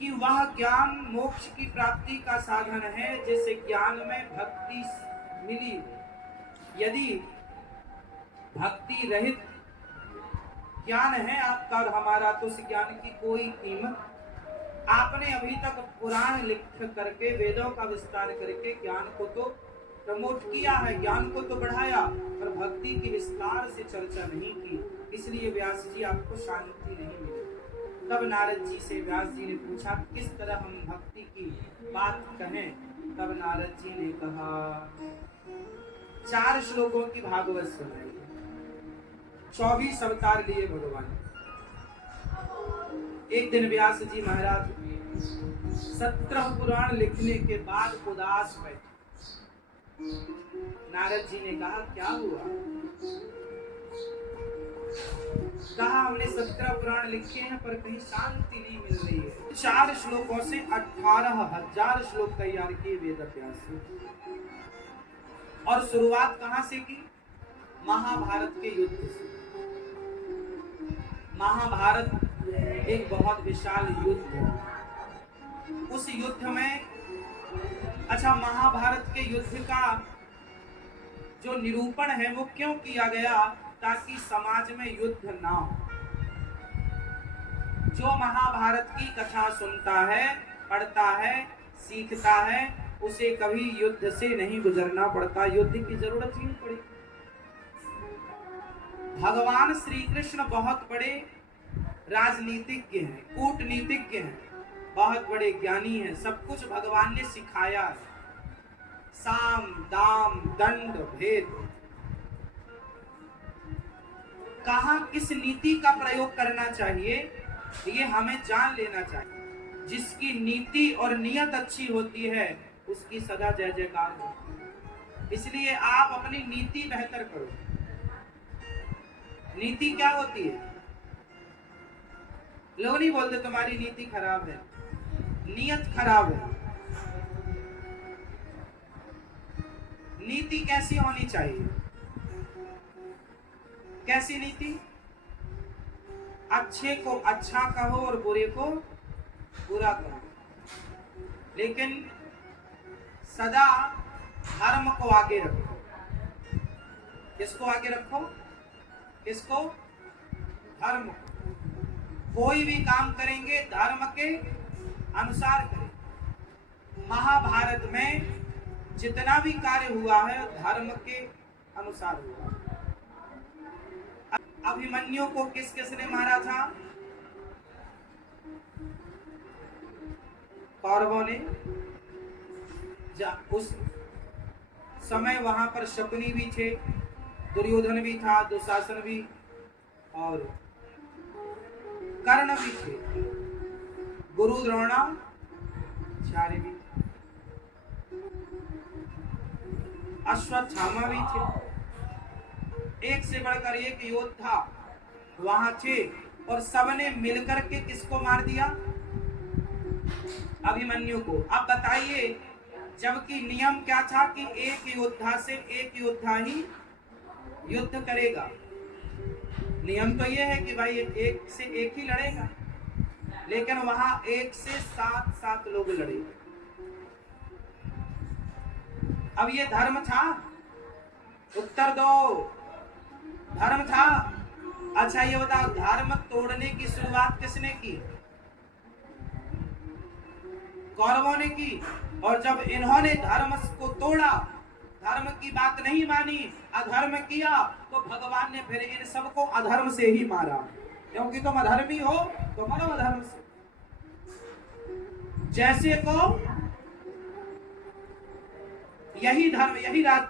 कि वह ज्ञान मोक्ष की प्राप्ति का साधन है जिस ज्ञान में भक्ति मिली हो। यदि भक्ति रहित ज्ञान है आपका और हमारा तो उस ज्ञान की कोई कीमत। आपने अभी तक पुराण लिख करके वेदों का विस्तार करके ज्ञान को तो प्रमोट किया है, ज्ञान को तो बढ़ाया, पर भक्ति की विस्तार से चर्चा नहीं की। इसलिए व्यास जी आपको शांति नहीं मिली। तब नारद जी से व्यास जी ने पूछा किस तरह हम भक्ति की बात कहें। तब नारद जी ने कहा 4 श्लोकों की भागवत सुनाई। 24 अवतार लिए भगवान। एक दिन व्यास जी महाराज 17 पुराण लिखने के बाद उदास बैठे। नारद जी ने कहा क्या हुआ? कहा हमने 17 पुराण लिखे हैं पर कहीं शांति नहीं मिल रही है। 4 श्लोकों से 18,000 श्लोक तैयार किए वेद व्यास ने। और शुरुआत कहां से की? महाभारत के युद्ध से। महाभारत एक बहुत विशाल युद्ध है। उस युद्ध में अच्छा महाभारत के युद्ध का जो निरूपण है वो क्यों किया गया? ताकि समाज में युद्ध ना हो। जो महाभारत की कथा सुनता है, पढ़ता है, सीखता है, उसे कभी युद्ध से नहीं गुजरना पड़ता, युद्ध की जरूरत ही नहीं पड़ी। भगवान श्री कृष्ण बहुत बड़े राजनीतिज्ञ हैं, कूटनीतिज्ञ हैं, बहुत बड़े ज्ञानी हैं। सब कुछ भगवान ने सिखाया है। साम दाम दंड भेद कहां किस नीति का प्रयोग करना चाहिए ये हमें जान लेना चाहिए। जिसकी नीति और नियत अच्छी होती है उसकी सदा जय जयकार होती है। इसलिए आप अपनी नीति बेहतर करो। नीति क्या होती है? लोग नहीं बोलते तुम्हारी नीति खराब है, नियत खराब है। नीति कैसी होनी चाहिए? कैसी नीति? अच्छे को अच्छा कहो और बुरे को बुरा कहो, लेकिन सदा धर्म को आगे रखो। किसको आगे रखो? किसको? धर्म को। कोई भी काम करेंगे धर्म के अनुसार करें। महाभारत में जितना भी कार्य हुआ है धर्म के अनुसार हुआ। अभिमन्यु को किस किसने मारा था? कौरवों ने। उस समय वहां पर शकुनी भी थे, दुर्योधन भी था, दुशासन भी और कर्ण भी थे, गुरु द्रोणाचार्य भी थे, अश्वत्थामा भी थे। एक से बढ़कर एक योद्धा वहां थे और सबने मिलकर के किसको मार दिया? अभिमन्यु को। अब बताइए, जबकि नियम क्या था कि एक योद्धा से एक योद्धा ही युद्ध करेगा। नियम तो यह है कि भाई एक से एक ही लड़ेगा, लेकिन वहां 1 से 7 लोग लड़े। अब ये धर्म था? उत्तर दो। धर्म था? अच्छा ये बताओ, धर्म तोड़ने की शुरुआत किसने की? कौरवों ने की। और जब इन्होंने धर्म को तोड़ा, धर्म की बात नहीं मानी, अधर्म किया, तो भगवान ने फिर इन सबको अधर्म से ही मारा। क्योंकि तुम अधर्मी हो तो मरो अधर्म से। जैसे को यही धर्म, यही राज